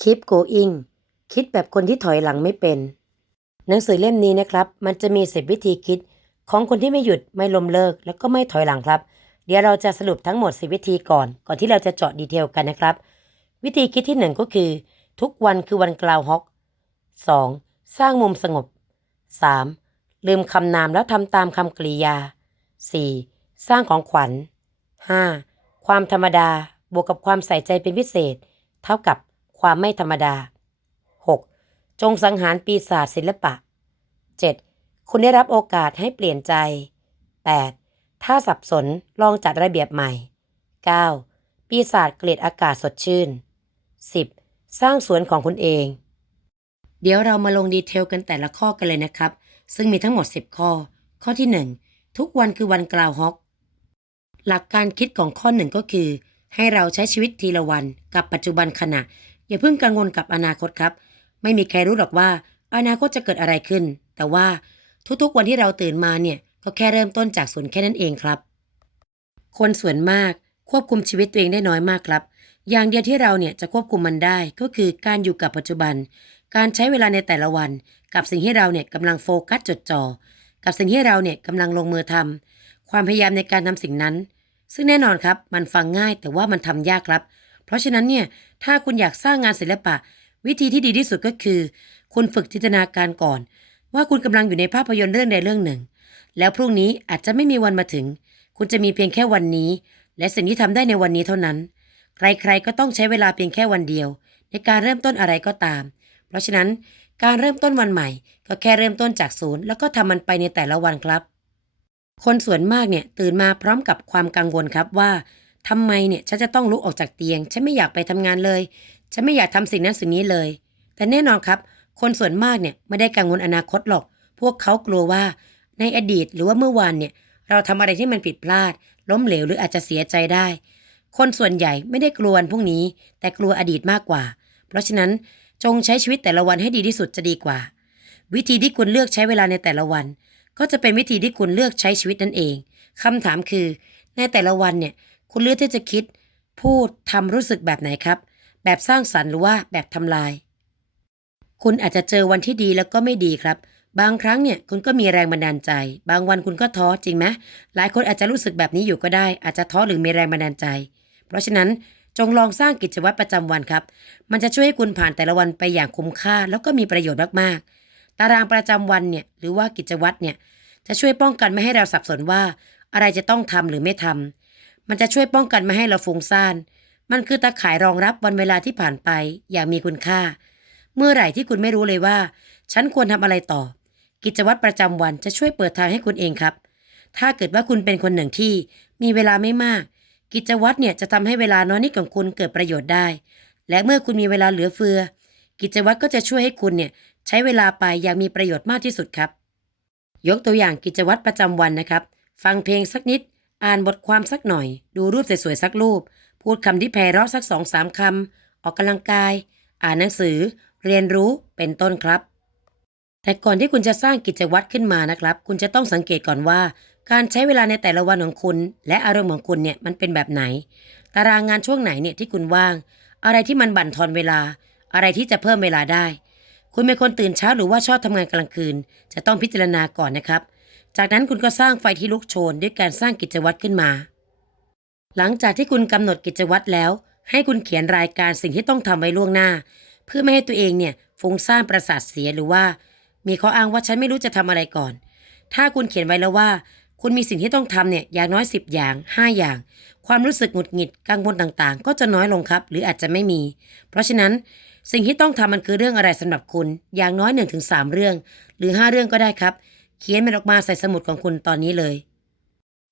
Keep going คิดแบบคนที่ถอยหลังไม่เป็น หนังสือเล่มนี้นะครับ มันจะมีสิบวิธีคิดของคนที่ไม่หยุดไม่ล้มเลิก แล้วก็ไม่ถอยหลังครับ เดี๋ยวเราจะสรุปทั้งหมดสิวิธีก่อน ก่อนที่เราจะเจาะดีเทลกันนะครับ วิธีคิดที่หนึ่งก็คือ ทุกวันคือวันกลาวฮอก 2. สร้างมุมสงบ 3. ลืมคำนามแล้วทำตามคำกริยา 4. สร้างของขวัญ 5. ความธรรมดาบวกกับความใส่ใจเป็นพิเศษ เท่ากับ ความไม่ธรรมดา 6. จงสังหารปีศาจศิลปะ 7. คุณได้รับโอกาสให้เปลี่ยนใจ 8. ถ้าสับสนลองจัดระเบียบใหม่ 9. ปีศาจเกลียดอากาศสดชื่น 10. สร้างสวนของคุณเอง เดี๋ยวเรามาลงดีเทลกันแต่ละข้อกันเลยนะครับ ซึ่งมีทั้งหมด 10 ข้อ ข้อที่ 1 ทุกวันคือวันกลาวฮอก หลักการคิดของข้อหนึ่งก็คือ ให้เราใช้ชีวิตทีละวันกับปัจจุบันขณะ อย่าเพิ่งกังวลกับอนาคตครับ ไม่มีใครรู้หรอกว่า อนาคตจะเกิดอะไรขึ้น แต่ว่าทุกๆวันที่เราตื่นมาเนี่ยก็แค่เริ่มต้นจากศูนย์แค่นั้นเองครับ คนส่วนมากควบคุมชีวิตตัวเองได้น้อยมากครับ อย่างเดียวที่เราเนี่ยจะควบคุมมันได้ก็คือการอยู่กับปัจจุบัน การใช้เวลาในแต่ละวัน กับสิ่งที่เราเนี่ยกำลังโฟกัสจดจ่อ กับสิ่งที่เราเนี่ยกำลังลงมือทำความพยายามในการทำสิ่งนั้น ซึ่งแน่นอนครับ มันฟังง่ายแต่ว่ามันทำยากครับ เพราะฉะนั้นเนี่ยถ้าคุณอยากสร้างงานศิลปะ วิธีที่ดีที่สุดก็คือ คุณฝึกจินตนาการก่อน ว่าคุณกำลังอยู่ในภาพยนตร์เรื่องใดเรื่องหนึ่ง แล้วพรุ่งนี้อาจจะไม่มีวันมาถึง คุณจะมีเพียงแค่วันนี้ และสิ่งที่ทำได้ในวันนี้เท่านั้น ใครๆก็ต้องใช้เวลาเพียงแค่วันเดียว ในการเริ่มต้นอะไรก็ตาม เพราะฉะนั้นการเริ่มต้นวันใหม่ ก็แค่เริ่มต้นจากศูนย์แล้วก็ทำมันไปในแต่ละวันครับ คนส่วนมากเนี่ยตื่นมาพร้อมกับความกังวลครับว่า ทำไมเนี่ยฉันจะต้องลุกออกจากเตียง ฉันไม่อยากไปทำงานเลย ฉันไม่อยากทำสิ่งนั้นสิ่งนี้เลย แต่แน่นอนครับ คนส่วนมากเนี่ยไม่ได้กังวลอนาคตหรอก พวกเขากลัวว่า ในอดีตหรือว่าเมื่อวานเนี่ยเราทำอะไรที่มันผิดพลาด ล้มเหลวหรืออาจจะเสียใจได้ คนส่วนใหญ่ไม่ได้กลัววันพรุ่งนี้ แต่กลัวอดีตมากกว่า เพราะฉะนั้นจงใช้ชีวิตแต่ละวันให้ดีที่สุดจะดีกว่า วิธีที่คุณเลือกใช้เวลาในแต่ละวัน ก็จะเป็นวิธีที่คุณเลือกใช้ชีวิตนั่นเองคำถามคือ ในแต่ละวันเนี่ย คุณเลือกที่จะคิด พูดทำรู้สึกแบบไหนครับ แบบสร้างสรรค์หรือว่าแบบทำลาย คุณอาจจะเจอวันที่ดีแล้วก็ไม่ดีครับ บางครั้งเนี่ยคุณก็มีแรงบันดาลใจ บางวันคุณก็ท้อจริงไหมหลายคนอาจจะรู้สึกแบบนี้อยู่ก็ได้ อาจจะท้อหรือมีแรงบันดาลใจ เพราะฉะนั้นจงลองสร้างกิจวัตรประจำวันครับ มันจะช่วยให้คุณผ่านแต่ละวันไปอย่างคุ้มค่า แล้วก็มีประโยชน์มากๆ ตารางประจำวันเนี่ยหรือว่ากิจวัตรเนี่ยจะช่วยป้องกันไม่ให้เราสับสนว่า อะไรจะต้องทำหรือไม่ทำ มันจะช่วยป้องกันไม่ให้เราฟุ้งซ่าน มันคือตาข่ายรองรับวันเวลาที่ผ่านไป อย่างมีคุณค่า เมื่อไหร่ที่คุณไม่รู้เลยว่า ฉันควรทำอะไรต่อ กิจวัตรประจำวันจะช่วยเปิดทางให้คุณเองครับ ถ้าเกิดว่าคุณเป็นคนหนึ่งที่มีเวลาไม่มาก กิจวัตรเนี่ยจะทำให้เวลาน้อยนิดของคุณเกิดประโยชน์ได้ และเมื่อคุณมีเวลาเหลือเฟือ กิจวัตรก็จะช่วยให้คุณเนี่ยใช้เวลาไปอย่างมีประโยชน์มากที่สุดครับ ยกตัวอย่างกิจวัตรประจำวันนะครับ ฟังเพลงสักนิด อ่านบทความสักหน่อย ดูรูปสวยๆสักรูป พูดคำที่ไพเราะสักสองสามคำ ออกกำลังกาย อ่านหนังสือ เรียนรู้เป็นต้นครับ แต่ก่อนที่คุณจะสร้างกิจวัตรขึ้นมานะครับ คุณจะต้องสังเกตก่อนว่า การใช้เวลาในแต่ละวันของคุณ และอารมณ์ของคุณเนี่ยมันเป็นแบบไหน ตารางงานช่วงไหนเนี่ยที่คุณว่าง อะไรที่มันบั่นทอนเวลา อะไรที่จะเพิ่มเวลาได้ คุณเป็นคนตื่นเช้าหรือว่าชอบทำงานกลางคืน จะต้องพิจารณาก่อนนะครับ จากนั้นคุณก็สร้างไฟที่ลุกโชนด้วยการสร้างกิจวัตรขึ้นมา หลังจากที่คุณกำหนดกิจวัตรแล้ว ให้คุณเขียนรายการสิ่งที่ต้องทำไว้ล่วงหน้า เพื่อไม่ให้ตัวเองเนี่ยฟุ้งซ่านประสาทเสียหรือว่า มีข้ออ้างว่าฉันไม่รู้จะทำอะไรก่อน ถ้าคุณเขียนไว้แล้วว่า คุณมีสิ่งที่ต้องทำเนี่ยอย่างน้อย 10 อย่าง 5 อย่าง ความรู้สึกหงุดหงิดกังวลต่างๆ ก็จะน้อยลงครับ หรืออาจจะไม่มี เพราะฉะนั้นสิ่งที่ต้องทำมันคือเรื่องอะไรสำหรับคุณ อย่างน้อย 1-3 เรื่อง หรือ 5 เรื่องก็ได้ครับ เขียนมันออกมาใส่สมุดของคุณตอนนี้เลย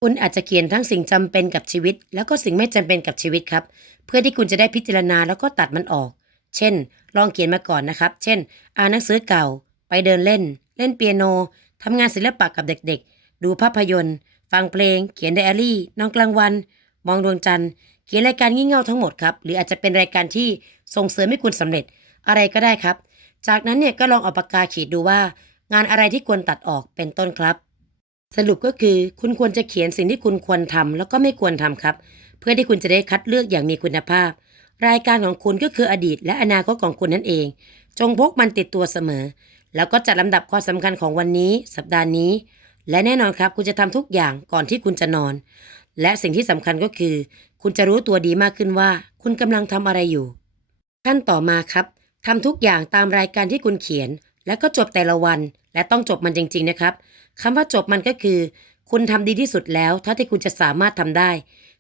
คุณอาจจะเขียนทั้งสิ่งจำเป็นกับชีวิต แล้วก็สิ่งไม่จำเป็นกับชีวิตครับ เพื่อที่คุณจะได้พิจารณาแล้วก็ตัดมันออก เช่น ลองเขียนมาก่อนนะครับ เช่น อ่านหนังสือเก่า ไปเดินเล่น เล่นเปียโนทำงานศิลปะกับเด็กๆ ดูภาพยนตร์ ฟังเพลง เขียนไดอารี่ นอนกลางวัน มองดวงจันทร์ เขียนรายการงี่เง่าทั้งหมดครับ หรืออาจจะเป็นรายการที่ส่งเสริมให้คุณสำเร็จ อะไรก็ได้ครับ จากนั้นเนี่ยก็ลองเอาปากกาขีดดูว่า งานอะไรที่ควรตัดออกเป็นต้นครับ สรุปก็คือคุณควรจะเขียนสิ่งที่คุณควรทำแล้วก็ไม่ควรทำครับ เพื่อที่คุณจะได้คัดเลือกอย่างมีคุณภาพ รายการของคุณก็คืออดีต และอนาคตของคุณนั่นเอง จงพกมันติดตัวเสมอ แล้วก็จัดลำดับความสำคัญของวันนี้ สัปดาห์นี้ และแน่นอนครับคุณจะทำทุกอย่างก่อนที่คุณจะนอน และสิ่งที่สำคัญก็คือ คุณจะรู้ตัวดีมากขึ้นว่า คุณกำลังทำอะไรอยู่ขั้นต่อมาครับทำทุกอย่างตามรายการที่คุณเขียน แล้วก็จบแต่ละวัน และต้องจบมันจริง ๆ นะครับคำว่าจบมันก็คือ คุณทำดีที่สุดแล้วเท่าที่คุณจะสามารถทำได้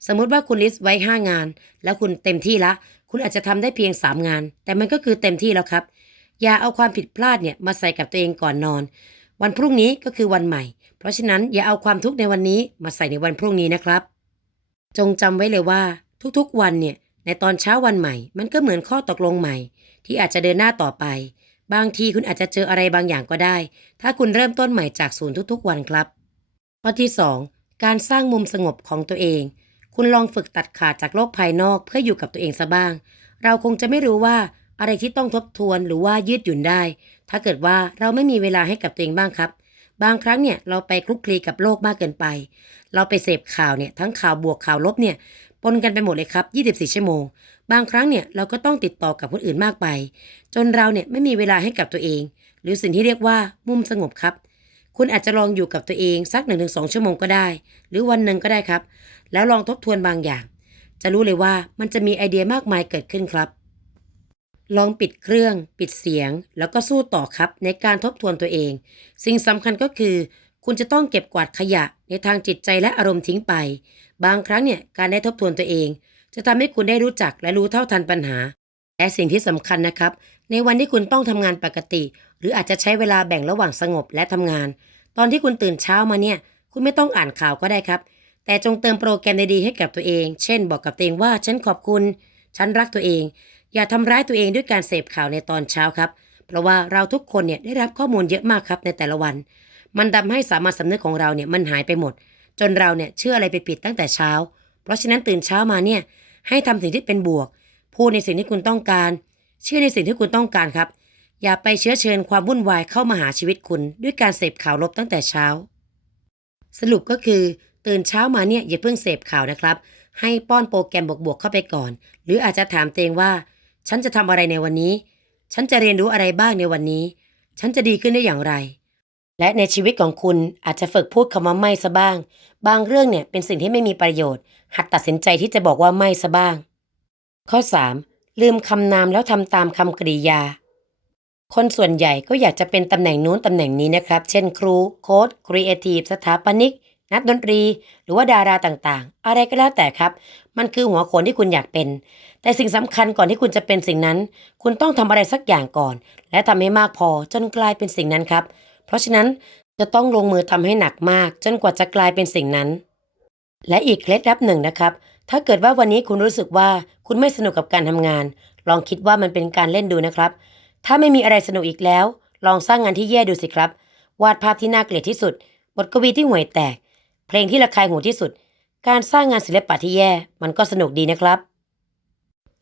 สมมุติว่าคุณลิสต์ไว้ 5 งาน แล้วคุณเต็มที่ละ คุณอาจจะทำได้เพียง 3 งาน แต่มันก็คือเต็มที่แล้วครับ อย่าเอาความผิดพลาดเนี่ยมาใส่กับตัวเองก่อนนอน วันพรุ่งนี้ก็คือวันใหม่ เพราะฉะนั้นอย่าเอาความทุกข์ในวันนี้มาใส่ในวันพรุ่งนี้นะครับ จงจำไว้เลยว่า ทุกๆวันเนี่ยในตอนเช้าวันใหม่ มันก็เหมือนข้อตกลงใหม่ ที่อาจจะเดินหน้าต่อไป บางทีคุณอาจจะเจออะไรบางอย่างก็ได้ ถ้าคุณเริ่มต้นใหม่จากศูนย์ทุกๆ วันครับ ข้อที่ 2 การสร้างมุมสงบของตัวเอง คุณลองฝึกตัดขาดจากโลกภายนอกเพื่ออยู่กับตัวเองซะบ้าง เราคงจะไม่รู้ว่าอะไรที่ต้องทบทวนหรือว่ายืดหยุ่นได้ ถ้าเกิดว่าเราไม่มีเวลาให้กับตัวเองบ้างครับ บางครั้งเนี่ยเราไปคลุกคลีกับโลกมากเกินไป เราไปเสพข่าวเนี่ยทั้งข่าวบวกข่าวลบเนี่ย ปนกันไปหมดเลยครับ 24 ชั่วโมง บางครั้งเนี่ยเราก็ต้องติดต่อกับคนอื่นมากไป จนเราเนี่ยไม่มีเวลาให้กับตัวเอง หรือสิ่งที่เรียกว่ามุมสงบครับ คุณอาจจะลองอยู่กับตัวเองสักหนึ่งถึงสองชั่วโมงก็ได้ หรือวันหนึ่งก็ได้ครับ แล้วลองทบทวนบางอย่าง จะรู้เลยว่ามันจะมีไอเดียมากมายเกิดขึ้นครับ ลองปิดเครื่อง ปิดเสียง แล้วก็สู้ต่อครับในการทบทวนตัวเอง สิ่งสำคัญก็คือ คุณจะต้องเก็บกวาดขยะ ในทางจิตใจและอารมณ์ทิ้งไป บางครั้งเนี่ยการได้ทบทวนตัวเอง จะทำให้คุณได้รู้จักและรู้เท่าทันปัญหา และสิ่งที่สำคัญนะครับ ในวันที่คุณต้องทำงานปกติ หรืออาจจะใช้เวลาแบ่งระหว่างสงบและทำงาน ตอนที่คุณตื่นเช้ามาเนี่ย คุณไม่ต้องอ่านข่าวก็ได้ครับ แต่จงเติมโปรแกรมดีๆให้กับตัวเอง เช่น บอกกับตัวเองว่าฉันขอบคุณ ฉันรักตัวเอง อย่าทำร้ายตัวเองด้วยการเสพข่าวในตอนเช้าครับ เพราะว่าเราทุกคนเนี่ยได้รับข้อมูลเยอะมากครับในแต่ละวัน มันทำให้สามัญสำนึกของเราเนี่ยมันหายไปหมด จนเราเนี่ยเชื่ออะไรไปผิดตั้งแต่เช้า เพราะฉะนั้นตื่นเช้ามาเนี่ยให้ทำสิ่งที่เป็นบวก พูดในสิ่งที่คุณต้องการ เชื่อในสิ่งที่คุณต้องการครับ อย่าไปเชื้อเชิญความวุ่นวายเข้ามาหาชีวิตคุณ ด้วยการเสพข่าวลบตั้งแต่เช้า สรุปก็คือ ตื่นเช้ามาเนี่ยอย่าเพิ่งเสพข่าวนะครับ ให้ป้อนโปรแกรมบวกๆเข้าไปก่อน หรืออาจจะถามตัวเองว่า ฉันจะทำอะไรในวันนี้ ฉันจะเรียนรู้อะไรบ้างในวันนี้ ฉันจะดีขึ้นได้อย่างไร และในชีวิตของคุณอาจจะฝึกพูดคำว่าไม่ซะบ้าง บางเรื่องเนี่ยเป็นสิ่งที่ไม่มีประโยชน์ หัดตัดสินใจที่จะบอกว่าไม่ซะบ้าง ข้อ 3. ลืมคำนามแล้วทำตามคำกริยา คนส่วนใหญ่ก็อยากจะเป็นตำแหน่งนู้นตำแหน่งนี้นะครับ เช่นครู โค้ดครีเอทีฟสถาปนิก นักดนตรี หรือว่าดาราต่างๆ อะไรก็แล้วแต่ครับ มันคือหัวโขนที่คุณอยากเป็น แต่สิ่งสำคัญก่อนที่คุณจะเป็นสิ่งนั้น คุณต้องทำอะไรสักอย่างก่อน และทำให้มากพอจนกลายเป็นสิ่งนั้นครับ เพราะฉะนั้นจะต้องลงมือทำให้หนักมาก จนกว่าจะกลายเป็นสิ่งนั้น และอีกเคล็ดลับหนึ่งนะครับ ถ้าเกิดว่าวันนี้คุณรู้สึกว่าคุณไม่สนุกกับการทำงาน ลองคิดว่ามันเป็นการเล่นดูนะครับ ถ้าไม่มีอะไรสนุกอีกแล้ว ลองสร้างงานที่แย่ดูสิครับ วาดภาพที่น่าเกลียดที่สุด บทกวีที่ห่วยแตก เพลงที่ระคายหูที่สุด การสร้างงานศิลปะที่แย่ มันก็สนุกดีนะครับ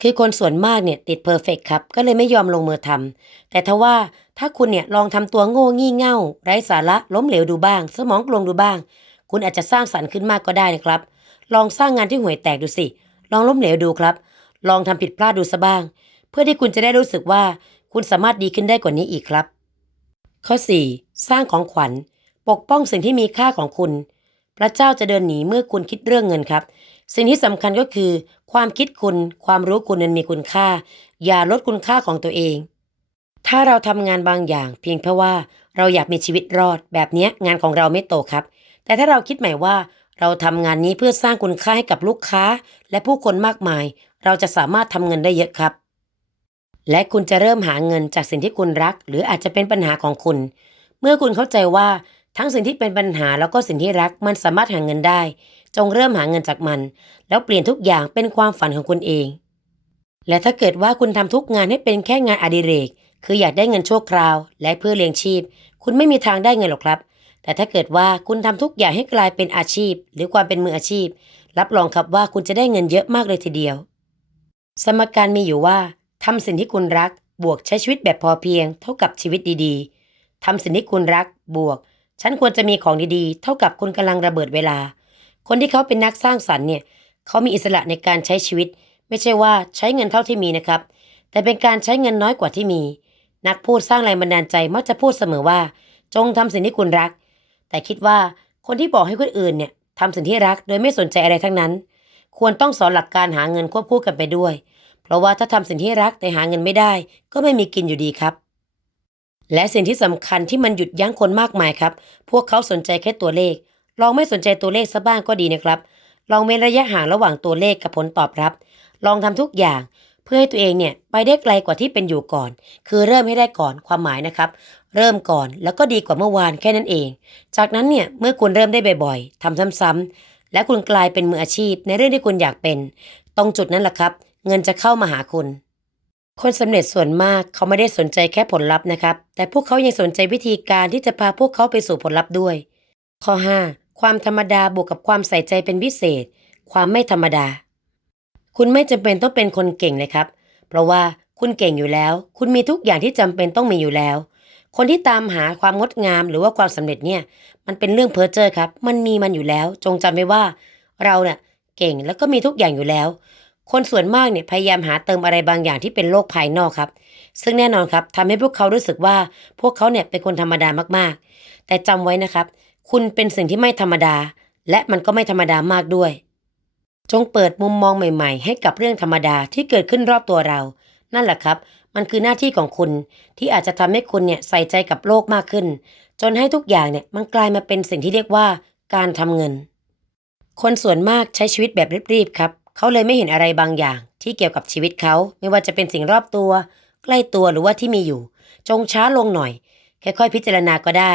คือคนส่วนมากเนี่ยติดเพอร์เฟกครับ ก็เลยไม่ยอมลงมือทำแต่ทว่าถ้าคุณเนี่ยลองทำตัวโง่งี่เง่า ไร้สาระล้มเหลวดูบ้าง สมองกลวงดูบ้าง คุณอาจจะสร้างสรรค์ขึ้นมากก็ได้นะครับ ลองสร้างงานที่ห่วยแตกดูสิ ลองล้มเหลวดูครับ ลองทำผิดพลาดดูซะบ้าง เพื่อที่คุณจะได้รู้สึกว่า คุณสามารถดีขึ้นได้กว่านี้อีกครับ ข้อ 4. สร้างของขวัญ ปกป้องสิ่งที่มีค่าของคุณ พระเจ้าจะเดินหนีเมื่อคุณคิดเรื่องเงินครับ สิ่งที่สำคัญก็คือ ความคิดคุณ ความรู้คุณนั้นมีคุณค่า อย่าลดคุณค่าของตัวเอง ถ้าเราทำงานบางอย่าง เพียงเพราะว่าเราอยากมีชีวิตรอด แบบนี้งานของเราไม่โตครับ แต่ถ้าเราคิดใหม่ว่าเราทำงานนี้เพื่อสร้างคุณค่าให้กับลูกค้า และผู้คนมากมาย เราจะสามารถทำเงินได้เยอะครับ และคุณจะเริ่มหาเงินจากสิ่งที่คุณรัก หรืออาจจะเป็นปัญหาของคุณ เมื่อคุณเข้าใจว่าทั้งสิ่งที่เป็นปัญหาแล้วก็สิ่งที่รักมันสามารถหาเงินได้ จงเริ่มหาเงินจากมัน แล้วเปลี่ยนทุกอย่างเป็นความฝันของคุณเอง และถ้าเกิดว่าคุณทำทุกงานให้เป็นแค่งานอดิเรก คืออยากได้เงินชั่วคราว และเพื่อเลี้ยงชีพ คุณไม่มีทางได้เงินหรอกครับ แต่ถ้าเกิดว่าคุณทำทุกอย่างให้กลายเป็นอาชีพ หรือความเป็นมืออาชีพ รับรองครับว่าคุณจะได้เงินเยอะมากเลยทีเดียว สมการมีอยู่ว่าทำสิ่งที่คุณรัก บวกใช้ชีวิตแบบพอเพียง เท่ากับชีวิตดีๆทำสิ่งที่คุณรัก บวก ฉันควรจะมีของดีๆ เท่ากับคุณกำลังระเบิดเวลา คนที่เขาเป็นนักสร้างสรรค์เนี่ยเขามีอิสระในการใช้ชีวิต ไม่ใช่ว่าใช้เงินเท่าที่มีนะครับ แต่เป็นการใช้เงินน้อยกว่าที่มี นักพูดสร้างแรงบันดาลใจมักจะพูดเสมอว่า จงทำสิ่งที่คุณรัก แต่คิดว่าคนที่บอกให้คนอื่นเนี่ยทำสิ่งที่รักโดยไม่สนใจอะไรทั้งนั้น ควรต้องสอนหลักการหาเงินควบคู่กันไปด้วย เพราะว่าถ้าทำสิ่งที่รักแต่หาเงินไม่ได้ ก็ไม่มีกินอยู่ดีครับ และสิ่งที่สำคัญที่มันหยุดยั้งคนมากมายครับ พวกเขาสนใจแค่ตัวเลข ลองไม่สนใจตัวเลขซะบ้างก็ดีนะครับ ลองเว้นระยะห่างระหว่างตัวเลขกับผลตอบรับ ลองทำทุกอย่างเพื่อให้ตัวเองเนี่ยไปได้ไกลกว่าที่เป็นอยู่ก่อน คือเริ่มให้ได้ก่อนความหมายนะครับ เริ่มก่อนแล้วก็ดีกว่าเมื่อวานแค่นั้นเอง จากนั้นเนี่ยเมื่อคุณเริ่มได้บ่อยๆทำซ้ำๆและคุณกลายเป็นมืออาชีพ ในเรื่องที่คุณอยากเป็น ตรงจุดนั้นแหละครับ เงินจะเข้ามาหาคุณ คนสำเร็จส่วนมากเขาไม่ได้สนใจแค่ผลลัพธ์นะครับ แต่พวกเขายังสนใจวิธีการที่จะพาพวกเขาไปสู่ผลลัพธ์ด้วย ข้อ 5. ความธรรมดาบวกกับความใส่ใจเป็นพิเศษ ความไม่ธรรมดา คุณไม่จำเป็นต้องเป็นคนเก่งเลยครับ เพราะว่าคุณเก่งอยู่แล้ว คุณมีทุกอย่างที่จำเป็นต้องมีอยู่แล้ว คนที่ตามหาความงดงามหรือว่าความสำเร็จเนี่ย มันเป็นเรื่องเพ้อเจ้อครับ มันมีมันอยู่แล้ว จงจำไว้ว่า เราเนี่ยเก่งแล้วก็มีทุกอย่างอยู่แล้ว คนส่วนมากเนี่ยพยายามหาเติมอะไรบางอย่างที่เป็นโลกภายนอกครับ ซึ่งแน่นอนครับทำให้พวกเขารู้สึกว่า พวกเขาเนี่ยเป็นคนธรรมดามากๆ แต่จำไว้นะครับ คุณเป็นสิ่งที่ไม่ธรรมดา และมันก็ไม่ธรรมดามากด้วย จงเปิดมุมมองใหม่ ๆ ให้กับเรื่องธรรมดาที่เกิดขึ้นรอบตัวเรา นั่นแหละครับ มันคือหน้าที่ของคุณที่อาจจะทำให้คุณเนี่ยใส่ใจกับโลกมากขึ้น จนให้ทุกอย่างเนี่ยมันกลายมาเป็นสิ่งที่เรียกว่าการทำเงิน คนส่วนมากใช้ชีวิตแบบรีบๆครับเขาเลยไม่เห็นอะไรบางอย่าง ที่เกี่ยวกับชีวิตเขาไม่ว่าจะเป็นสิ่งรอบตัว ใกล้ตัวหรือว่าที่มีอยู่ จงช้าลงหน่อยค่อยๆพิจารณาก็ได้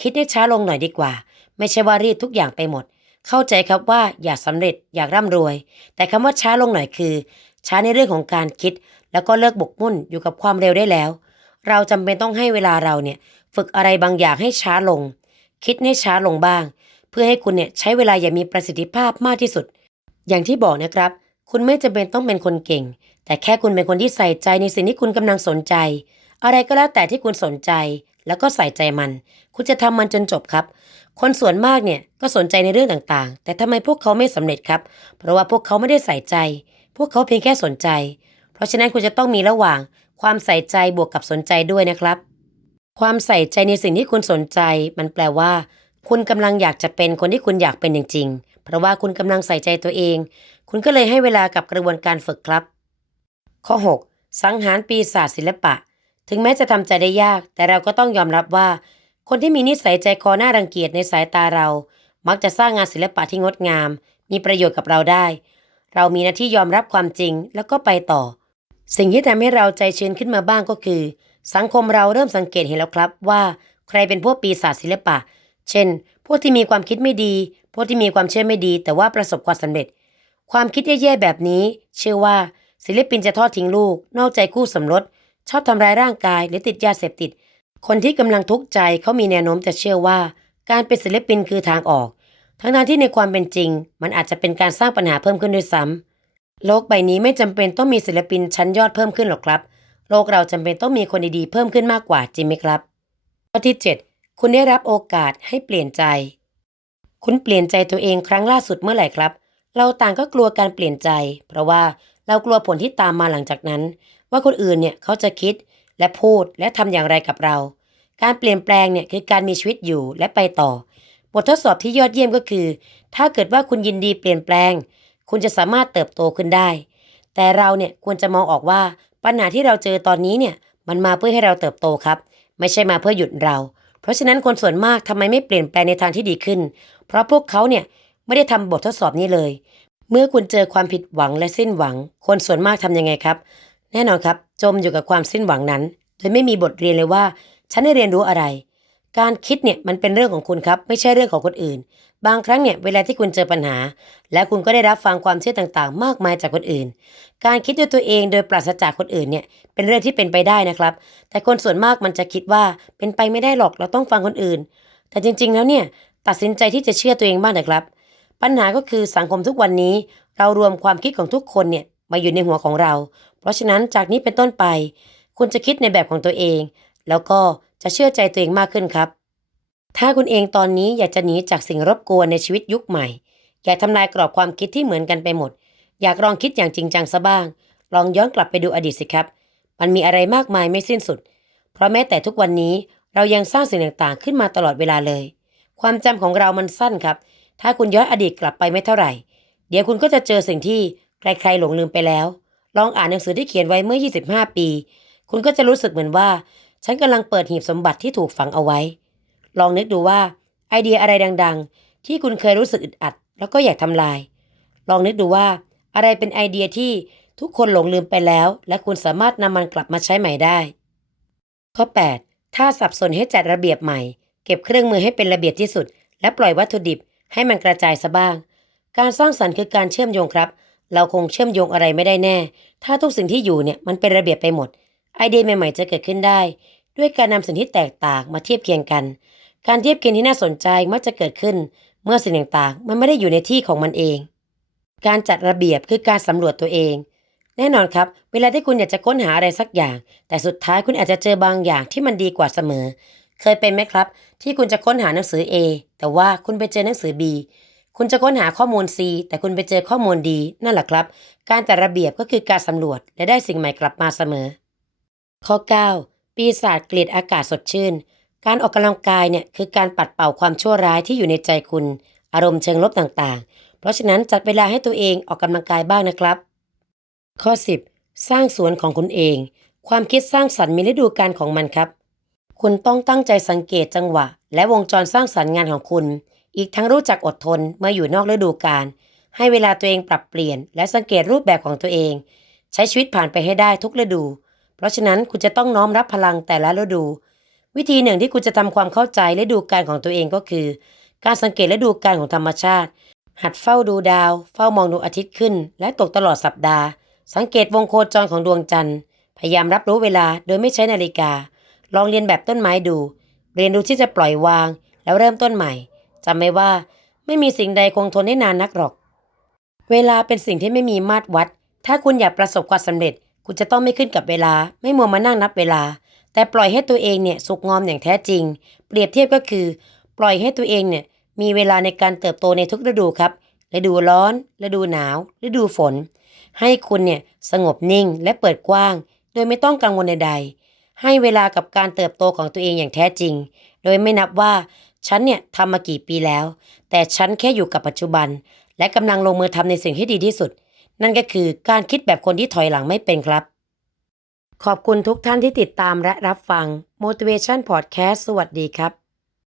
คิดให้ช้าลงหน่อยดีกว่า ไม่ใช่ว่ารีบทุกอย่างไปหมด เข้าใจครับว่าอยากสำเร็จอยากร่ำรวย แต่คำว่าช้าลงหน่อยคือ ช้าในเรื่องของการคิด แล้วก็เลิกบกมุ่นอยู่กับความเร็วได้แล้ว เราจำเป็นต้องให้เวลาเราเนี่ยฝึกอะไรบางอย่างให้ช้าลง คิดให้ช้าลงบ้าง เพื่อให้คุณเนี่ยใช้เวลาอย่างมีประสิทธิภาพมากที่สุด อย่างที่บอกนะครับ คุณไม่จำเป็นต้องเป็นคนเก่ง แต่แค่คุณเป็นคนที่ใส่ใจในสิ่งที่คุณกำลังสนใจ อะไรก็แล้วแต่ที่คุณสนใจ แล้วก็ใส่ใจมัน คุณจะทำมันจนจบครับ คนส่วนมากเนี่ยก็สนใจในเรื่องต่างๆ แต่ทำไมพวกเขาไม่สำเร็จครับ เพราะว่าพวกเขาไม่ได้ใส่ใจ พวกเขาเพียงแค่สนใจ เพราะฉะนั้นคุณจะต้องมีระหว่าง ความใส่ใจบวกกับสนใจด้วยนะครับ ความใส่ใจในสิ่งที่คุณสนใจ มันแปลว่า คุณกำลังอยากจะเป็นคนที่คุณอยากเป็นจริงๆ เพราะว่าคุณกำลังใส่ใจตัวเอง คุณก็เลยให้เวลากับกระบวนการฝึกครับ ข้อ 6. สังหารปีศาจศิลปะ ถึงแม้จะทำใจได้ยาก แต่เราก็ต้องยอมรับว่า คนที่มีนิสัยใจคอหน้ารังเกียจในสายตาเรา มักจะสร้างงานศิลปะที่งดงาม มีประโยชน์กับเราได้ เรามีหน้าที่ยอมรับความจริงแล้วก็ไปต่อ สิ่งที่ทำให้เราใจชื้นขึ้นมาบ้างก็คือ สังคมเราเริ่มสังเกตเห็นแล้วครับว่า ใครเป็นพวกปีศาจศิลปะ เช่น พวกที่มีความคิดไม่ดี พวกที่มีความเชื่อไม่ดี แต่ว่าประสบความสำเร็จ ความคิดแย่ๆแบบนี้ เชื่อว่าศิลปินจะทอดทิ้งลูก นอกใจคู่สมรส ชอบทำร้ายร่างกายหรือติดยาเสพติด คนที่กำลังทุกข์ใจเขามีแนวโน้มจะเชื่อว่า การเป็นศิลปินคือทางออก ทั้งทที่ในความเป็นจริง มันอาจจะเป็นการสร้างปัญหาเพิ่มขึ้นด้วยซ้ำโลกใบนี้ไม่จำเป็นต้องมีศิลปินชั้นยอดเพิ่มขึ้นหรอกครับ โลกเราจำเป็นต้องมีคนดีๆเพิ่มขึ้นมากกว่าจริงไหมครับข้อที่ 7 คุณได้รับโอกาสให้เปลี่ยนใจ คุณเปลี่ยนใจตัวเองครั้งล่าสุดเมื่อไหร่ครับ เราต่างก็กลัวการเปลี่ยนใจ เพราะว่าเรากลัวผลที่ตามมาหลังจากนั้น ว่าคนอื่นเนี่ยเขาจะคิดและพูดและทำอย่างไรกับเรา การเปลี่ยนแปลงเนี่ยคือการมีชีวิตอยู่และไปต่อ บททดสอบที่ยอดเยี่ยมก็คือ ถ้าเกิดว่าคุณยินดีเปลี่ยนแปลง คุณจะสามารถเติบโตขึ้นได้ แต่เราเนี่ยควรจะมองออกว่าปัญหาที่เราเจอตอนนี้เนี่ยมันมาเพื่อให้เราเติบโตครับ ไม่ใช่มาเพื่อหยุดเรา เพราะฉะนั้นคนส่วนมากทำไมไม่เปลี่ยนแปลงในทางที่ดีขึ้น เพราะพวกเขาเนี่ยไม่ได้ทำบททดสอบนี้เลย เมื่อคุณเจอความผิดหวังและสิ้นหวัง คนส่วนมากทำยังไงครับ แน่นอนครับ จมอยู่กับความสิ้นหวังนั้น โดยไม่มีบทเรียนเลยว่า ฉันได้เรียนรู้อะไร การคิดเนี่ยมันเป็นเรื่องของคุณครับไม่ใช่เรื่องของคนอื่น บางครั้งเนี่ยเวลาที่คุณเจอปัญหา และคุณก็ได้รับฟังความเชื่อต่างๆ มากมายจากคนอื่น การคิดด้วยตัวเองโดยปราศจากคนอื่นเนี่ยเป็นเรื่องที่เป็นไปได้นะครับ แต่คนส่วนมากมันจะคิดว่าเป็นไปไม่ได้หรอกเราต้องฟังคนอื่น แต่จริง ๆ แล้วเนี่ยตัดสินใจที่จะเชื่อตัวเองบ้างนะครับ ปัญหาก็คือสังคมทุกวันนี้ เรารวมความคิดของทุกคนเนี่ย มาอยู่ในหัวของเรา เพราะฉะนั้นจากนี้เป็นต้นไป คุณจะคิดในแบบของตัวเอง แล้วก็จะเชื่อใจตัวเองมากขึ้นครับ ถ้าคุณเองตอนนี้อยากจะหนีจากสิ่งรบกวนในชีวิตยุคใหม่ อยากทำลายกรอบความคิดที่เหมือนกันไปหมด อยากลองคิดอย่างจริงจังซะบ้าง ลองย้อนกลับไปดูอดีตสิครับ มันมีอะไรมากมายไม่สิ้นสุด เพราะแม้แต่ทุกวันนี้เรายังสร้างสิ่งต่างๆ ขึ้นมาตลอดเวลาเลย ความจำของเรามันสั้นครับ ถ้าคุณย้อนอดีตกลับไปไม่เท่าไหร่ เดี๋ยวคุณก็จะเจอสิ่งที่ ใครๆหลงลืมไปแล้ว ลองอ่านหนังสือที่เขียนไว้เมื่อ 25 ปี คุณก็จะรู้สึกเหมือนว่า ฉันกำลังเปิดหีบสมบัติที่ถูกฝังเอาไว้ ลองนึกดูว่าไอเดียอะไรดัง ๆ ที่คุณเคยรู้สึกอึดอัด แล้วก็อยากทำลาย ลองนึกดูว่าอะไรเป็นไอเดียที่ทุกคนหลงลืมไปแล้ว และคุณสามารถนำมันกลับมาใช้ใหม่ได้ ข้อ 8 ถ้าสับสนให้จัดระเบียบใหม่ เก็บเครื่องมือให้เป็นระเบียบที่สุด และปล่อยวัตถุดิบให้มันกระจายซะบ้าง การสร้างสรรค์คือการเชื่อมโยงครับ เราคงเชื่อมโยงอะไรไม่ได้แน่ ถ้าทุกสิ่งที่อยู่เนี่ยมันเป็นระเบียบไปหมด ไอเดียใหม่ๆจะเกิดขึ้นได้ ด้วยการนำสิ่งที่แตกต่างมาเทียบเคียงกัน การเทียบเคียงที่น่าสนใจมักจะเกิดขึ้น เมื่อสิ่งต่างๆ มันไม่ได้อยู่ในที่ของมันเอง การจัดระเบียบคือการสำรวจตัวเอง แน่นอนครับ เวลาที่คุณอยากจะค้นหาอะไรสักอย่าง แต่สุดท้ายคุณอาจจะเจอบางอย่างที่มันดีกว่าเสมอ เคยเป็นไหมครับ ที่คุณจะค้นหาหนังสือ A แต่ว่าคุณไปเจอหนังสือ B คุณจะค้นหาข้อมูล C แต่คุณไปเจอข้อมูล D นั่นแหละครับ การจัดระเบียบก็คือการสำรวจและได้สิ่งใหม่กลับมาเสมอ ข้อ 9 ปีศาจเกลียดอากาศสดชื่น การออกกำลังกายเนี่ยคือการปัดเป่าความชั่วร้ายที่อยู่ในใจคุณ อารมณ์เชิงลบต่างๆ เพราะฉะนั้นจัดเวลาให้ตัวเองออกกำลังกายบ้างนะครับ ข้อ 10 สร้างสวนของคุณเอง ความคิดสร้างสรรค์มีฤดูกาลของมันครับ คุณต้องตั้งใจสังเกตจังหวะ และวงจรสร้างสรรค์งานของคุณ อีกทั้งรู้จักอดทนเมื่ออยู่นอกฤดูกาลให้เวลาตัวเองปรับเปลี่ยน และสังเกตรูปแบบของตัวเอง ใช้ชีวิตผ่านไปให้ได้ทุกฤดู เพราะฉะนั้นคุณจะต้องน้อมรับพลังแต่ละฤดู วิธีหนึ่งที่คุณจะทำความเข้าใจฤดูกาลของตัวเองก็คือ การสังเกตฤดูกาลของธรรมชาติ หัดเฝ้าดูดาว เฝ้ามองดวงอาทิตย์ขึ้น และตกตลอดสัปดาห์ สังเกตวงโคจรของดวงจันทร์ พยายามรับรู้เวลาโดยไม่ใช้นาฬิกา ลองเรียนแบบต้นไม้ดู เรียนรู้ที่จะปล่อยวาง แล้วเริ่มต้นใหม่ จำไว้ว่าไม่มีสิ่งใดคงทนได้นานนักหรอก เวลาเป็นสิ่งที่ไม่มีมาตรวัด ถ้าคุณอยากประสบความสำเร็จ คุณจะต้องไม่ขึ้นกับเวลา ไม่มัวมานั่งนับเวลา แต่ปล่อยให้ตัวเองเนี่ยสุกงอมอย่างแท้จริง เปรียบเทียบก็คือ ปล่อยให้ตัวเองเนี่ยมีเวลาในการเติบโตในทุกฤดูครับ ฤดูร้อน ฤดูหนาว ฤดูฝน ให้คุณเนี่ยสงบนิ่งและเปิดกว้าง โดยไม่ต้องกังวลใดๆ ให้เวลากับการเติบโตของตัวเองอย่างแท้จริง โดยไม่นับว่า ฉันเนี่ยทำมากี่ปีแล้ว แต่ฉันแค่อยู่กับปัจจุบัน และกำลังลงมือทำในสิ่งที่ดีที่สุด นั่นก็คือการคิดแบบคนที่ถอยหลังไม่เป็นครับ ขอบคุณทุกท่านที่ติดตามและรับฟัง Motivation Podcast สวัสดีครับ